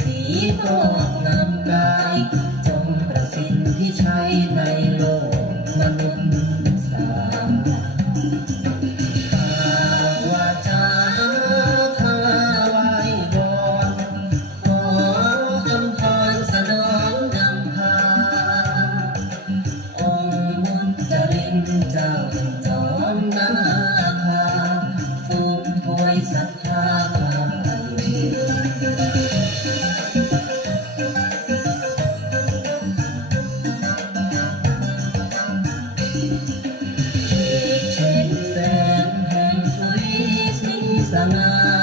สีทองน้ำกาย Sama